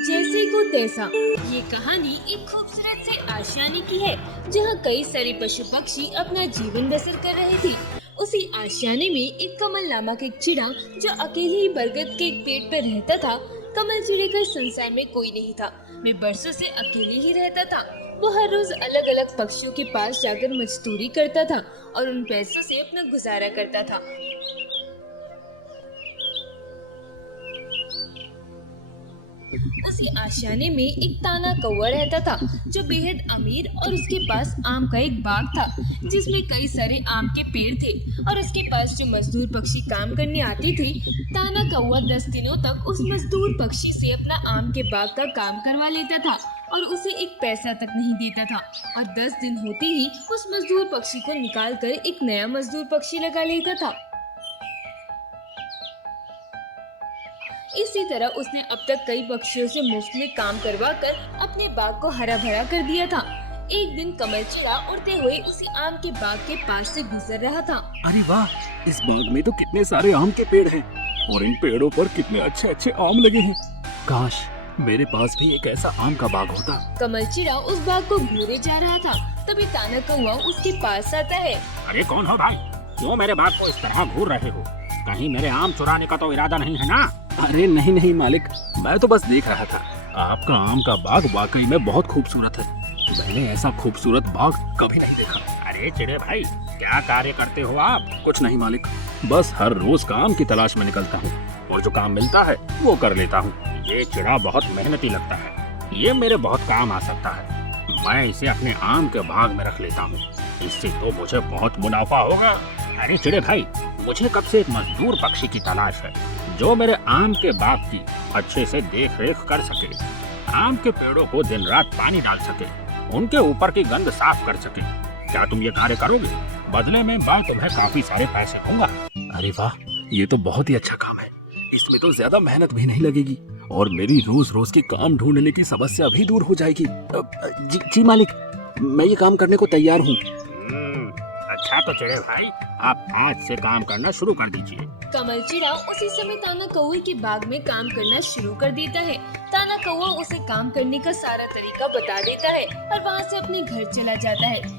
जैसे को तैसा। ये कहानी एक खूबसूरत से आशियाने की है जहाँ कई सारे पशु पक्षी अपना जीवन बसर कर रहे थे। उसी आशियाने में एक कमल नामक एक चिड़ा जो अकेले ही बरगद के एक पेड़ पर रहता था। कमल चिड़े का संसार में कोई नहीं था। वे बरसों से अकेले ही रहता था। वो हर रोज अलग अलग पक्षियों के पास जाकर मजदूरी करता था और उन पैसों से अपना गुजारा करता था। उसी आशियाने में एक ताना कौवा रहता था जो बेहद अमीर और उसके पास आम का एक बाग था जिसमें कई सारे आम के पेड़ थे और उसके पास जो मजदूर पक्षी काम करने आते थे। ताना कौवा 10 दिनों तक उस मजदूर पक्षी से अपना आम के बाग का काम करवा लेता था और उसे एक पैसा तक नहीं देता था और 10 दिन होते ही उस मजदूर पक्षी को निकाल कर एक नया मजदूर पक्षी लगा लेता था। इसी तरह उसने अब तक कई पक्षियों से मुफ्त में काम करवा कर अपने बाग को हरा भरा कर दिया था। एक दिन कमल चिड़ा उड़ते हुए उसी आम के बाग के पास से गुजर रहा था। अरे वाह, इस बाग में तो कितने सारे आम के पेड़ हैं और इन पेड़ों पर कितने अच्छे अच्छे आम लगे हैं। काश मेरे पास भी एक ऐसा आम का बाग होता। कमल चिड़ा उस बाग को घूरे जा रहा था, तभी ताना कौवा उसके पास आता है। अरे कौन हो भाई, क्यों मेरे बाग को इस तरह घूर रहे हो? कहीं मेरे आम चुराने का तो इरादा नहीं है ना? अरे नहीं नहीं मालिक, मैं तो बस देख रहा था। आपका आम का बाग वाकई में बहुत खूबसूरत है। मैंने ऐसा खूबसूरत बाग कभी नहीं देखा। अरे चिड़े भाई, क्या कार्य करते हो आप? कुछ नहीं मालिक, बस हर रोज काम की तलाश में निकलता हूँ और जो काम मिलता है वो कर लेता हूँ। ये चिड़ा बहुत मेहनती लगता है, ये मेरे बहुत काम आ सकता है। मैं इसे अपने आम के बाग में रख लेता हूँ, इससे तो मुझे बहुत मुनाफा होगा। अरे चिड़े भाई, मुझे कब से एक मजदूर पक्षी की तलाश है जो मेरे आम के बाग की अच्छे से देख रेख कर सके, आम के पेड़ों को दिन रात पानी डाल सके, उनके ऊपर की गंद साफ कर सके। क्या तुम ये कार्य करोगे? बदले में मैं तुम्हें काफी सारे पैसे दूंगा। अरे वाह, ये तो बहुत ही अच्छा काम है। इसमें तो ज्यादा मेहनत भी नहीं लगेगी और मेरी रोज रोज की काम ढूंढने की समस्या भी दूर हो जाएगी। जी मालिक, मैं ये काम करने को तैयार हूँ। अच्छा तो चिड़े भाई, आप आज से काम करना शुरू कर दीजिए। कमल चिड़ा उसी समय ताना कौवे के बाग में काम करना शुरू कर देता है। ताना कौवा उसे काम करने का सारा तरीका बता देता है और वहाँ से अपने घर चला जाता है।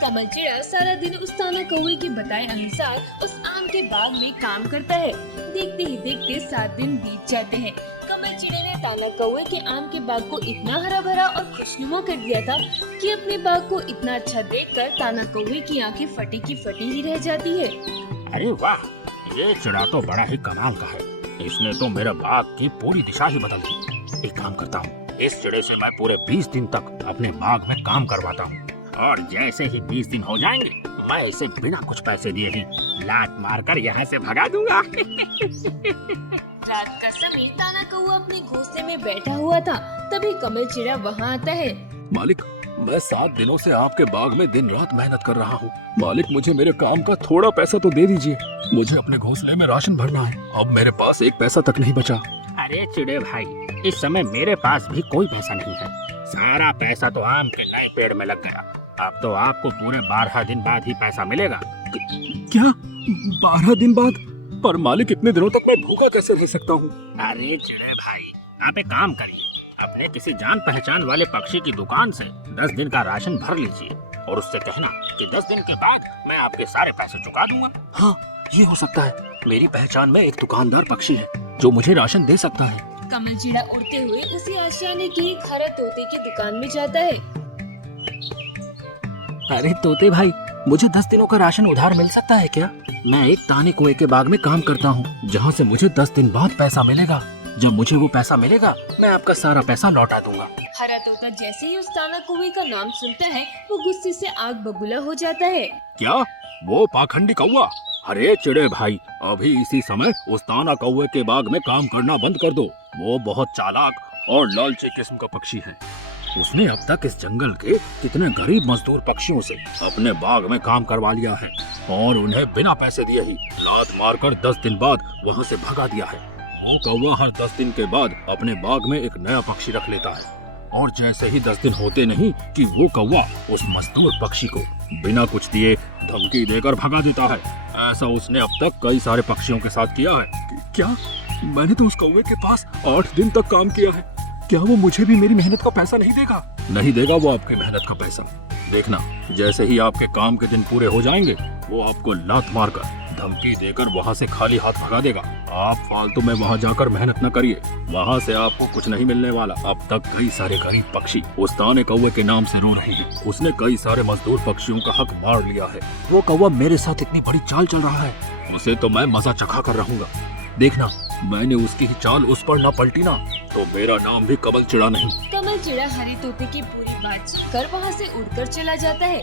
कमल चिड़ा सारा दिन उस ताना कौवे के बताए अनुसार उस आम के बाग में काम करता है। देखते ही देखते 7 दिन बीत जाते हैं। कमल चिड़े ने ताना कौवे के आम के बाग को इतना हरा भरा और खुशनुमा कर दिया था कि अपने बाग को इतना अच्छा देखकर ताना कौवे की आंखें फटी की फटी ही रह जाती है। अरे वाह, ये चिड़ा तो बड़ा ही कमाल का है। इसने तो मेरे बाग की पूरी दिशा ही बदल दी। एक काम करता हूँ, इस चिड़े से मैं पूरे 20 दिन तक अपने बाग में काम करवाता हूँ और जैसे ही 20 दिन हो जाएंगे मैं इसे बिना कुछ पैसे दिए ही लात मारकर यहाँ से भगा दूंगा। रात का समय ताना कौवा अपने घोंसले में बैठा हुआ था, तभी कमल चिड़ा वहाँ आता है। मालिक, मैं 7 दिनों से आपके बाग में दिन रात मेहनत कर रहा हूँ। मालिक, मुझे मेरे काम का थोड़ा पैसा तो दे दीजिए। मुझे अपने घोंसले में राशन भरना है। अब मेरे पास एक पैसा तक नहीं बचा। अरे चिड़े भाई, इस समय मेरे पास भी कोई पैसा नहीं है। सारा पैसा तो आम के नए पेड़ में लग गया। अब तो आपको पूरे 12 दिन बाद ही पैसा मिलेगा। क्या 12 दिन बाद? पर मालिक, इतने दिनों तक मैं भूखा कैसे रह सकता हूँ? अरे चिड़े भाई, आप एक काम करिए, अपने किसी जान पहचान वाले पक्षी की दुकान से 10 दिन का राशन भर लीजिए और उससे कहना कि 10 दिन के बाद मैं आपके सारे पैसे चुका दूंगा। हाँ, ये हो सकता है। मेरी पहचान में एक दुकानदार पक्षी है जो मुझे राशन दे सकता है। कमल चिड़ा उड़ते हुए उसी आशियाने की एक हरा तोते की दुकान में जाता है। अरे तोते भाई, मुझे 10 दिनों का राशन उधार मिल सकता है क्या? मैं एक ताने कुएं के बाग में काम करता हूँ जहाँ से मुझे 10 दिन बाद पैसा मिलेगा। जब मुझे वो पैसा मिलेगा मैं आपका सारा पैसा लौटा दूंगा। हरा तोता जैसे ही उस ताना कौवे का नाम सुनता है वो गुस्से से आग बबूला हो जाता है। क्या वो पाखंडी कौवा? अरे चिड़े भाई, अभी इसी समय उस ताना कौवे के बाग में काम करना बंद कर दो। वो बहुत चालाक और लालची किस्म का पक्षी है। उसने अब तक इस जंगल के कितने गरीब मजदूर पक्षियों से अपने बाग में काम करवा लिया है और उन्हें बिना पैसे दिए ही लात मारकर 10 दिन बाद वहाँ से भगा दिया है। वो कौवा हर 10 दिन के बाद अपने बाग में एक नया पक्षी रख लेता है और जैसे ही 10 दिन होते नहीं कि वो कौवा उस मजदूर पक्षी को बिना कुछ दिए धमकी देकर भगा देता है। ऐसा उसने अब तक कई सारे पक्षियों के साथ किया है। क्या? मैंने तो उस कौवे के पास 8 दिन तक काम किया है। क्या वो मुझे भी मेरी मेहनत का पैसा नहीं देगा? नहीं देगा वो आपकी मेहनत का पैसा। देखना, जैसे ही आपके काम के दिन पूरे हो जाएंगे वो आपको लात मारकर धमकी देकर वहाँ से खाली हाथ भगा देगा। आप फालतू में वहाँ जाकर मेहनत न करिए, वहाँ से आपको कुछ नहीं मिलने वाला। अब तक कई सारे गरीब पक्षी उस ताने कौवे के नाम से रो रहे हैं। उसने कई सारे मजदूर पक्षियों का हक मार लिया है। वो कौवा मेरे साथ इतनी बड़ी चाल चल रहा है, उसे तो मैं मजा चखा कर रहूंगा। देखना, मैंने उसकी ही चाल उस पर न पलटी ना तो मेरा नाम भी कमल चिड़ा नहीं। कमल चिड़ा हरी तोते की पूरी बात सुनकर वहाँ से उड़कर चला जाता है।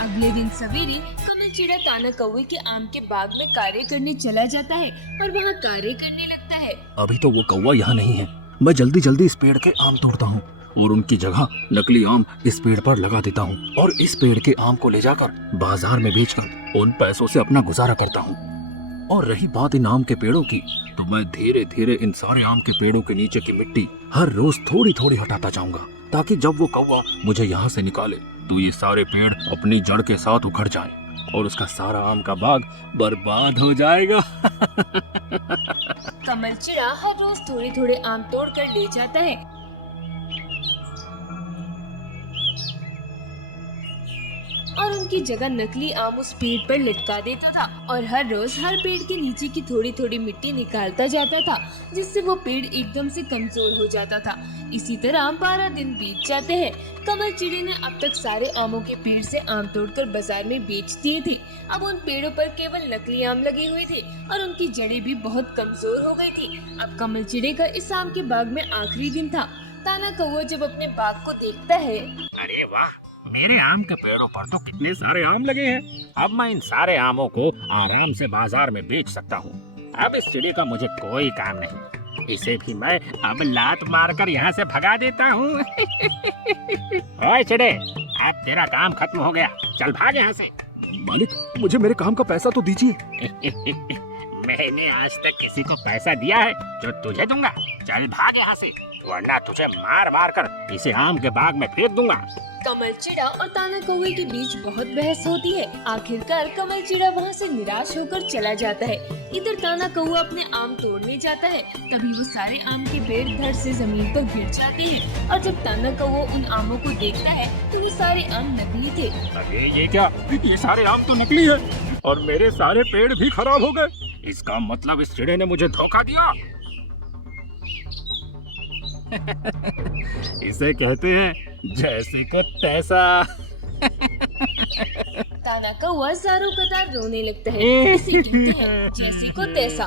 अगले दिन सवेरे कमल चिड़ा ताना कौवे के आम के बाग में कार्य करने चला जाता है और वहाँ कार्य करने लगता है। अभी तो वो कौवा यहाँ नहीं है। मैं जल्दी जल्दी इस पेड़ के आम तोड़ता हूँ और उनकी जगह नकली आम इस पेड़ पर लगा देता हूँ और इस पेड़ के आम को ले जाकर बाजार में बेचकर उन पैसों से अपना गुजारा करता हूँ। और रही बात इन आम के पेड़ों की, तो मैं धीरे धीरे इन सारे आम के पेड़ों के नीचे की मिट्टी हर रोज थोड़ी थोड़ी हटाता जाऊंगा, ताकि जब वो कौवा मुझे यहाँ से निकाले तो ये सारे पेड़ अपनी जड़ के साथ उखड़ जाएं और उसका सारा आम का बाग बर्बाद हो जाएगा। कमल चिड़ा हर रोज थोड़े थोड़े आम तोड़ कर ले जाता है और उनकी जगह नकली आम उस पेड़ पर लटका देता था और हर रोज हर पेड़ के नीचे की थोड़ी थोड़ी मिट्टी निकालता जाता था, जिससे वो पेड़ एकदम से कमजोर हो जाता था। इसी तरह 12 दिन बीत जाते हैं। कमल चिड़े ने अब तक सारे आमों के पेड़ से आम तोड़कर बाजार में बेच दिए थे। अब उन पेड़ों पर केवल नकली आम लगे हुए थे और उनकी जड़ें भी बहुत कमजोर हो गई थी। अब कमल चिड़े का इस आम के बाग में आखिरी दिन था। ताना कौवा जब अपने बाग को देखता है, अरे वाह, मेरे आम के पेड़ों पर तो कितने सारे आम लगे हैं। अब मैं इन सारे आमों को आराम से बाजार में बेच सकता हूँ। अब इस चिड़ी का मुझे कोई काम नहीं, इसे भी मैं अब लात मारकर यहाँ से भगा देता हूँ। ओए चिड़े, अब तेरा काम खत्म हो गया, चल भाग यहाँ से। मालिक, मुझे मेरे काम का पैसा तो दीजिए। मैंने आज तक किसी को पैसा दिया है जो तुझे दूंगा? चल भाग यहाँ से, वरना तुझे मार मार कर इसे आम के बाग में फेंक दूंगा। कमल चिड़ा और ताना कौवे के बीच बहुत बहस होती है। आखिरकार कमल चिड़ा वहाँ से निराश होकर चला जाता है। इधर ताना कौवा अपने आम तोड़ने जाता है, तभी वो सारे आम के पेड़ धड़ से जमीन पर गिर जाते हैं और जब ताना कौवा उन आमों को देखता है तो वो सारे आम नकली थे। अरे ये क्या, ये सारे आम तो नकली है और मेरे सारे पेड़ भी खराब हो गए। इसका मतलब इस चिड़े ने मुझे धोखा दिया। इसे कहते हैं जैसे को तैसा। ताना कौवा ज़ारों कतार रोने लगता है। इसे कहते हैं जैसे को तैसा।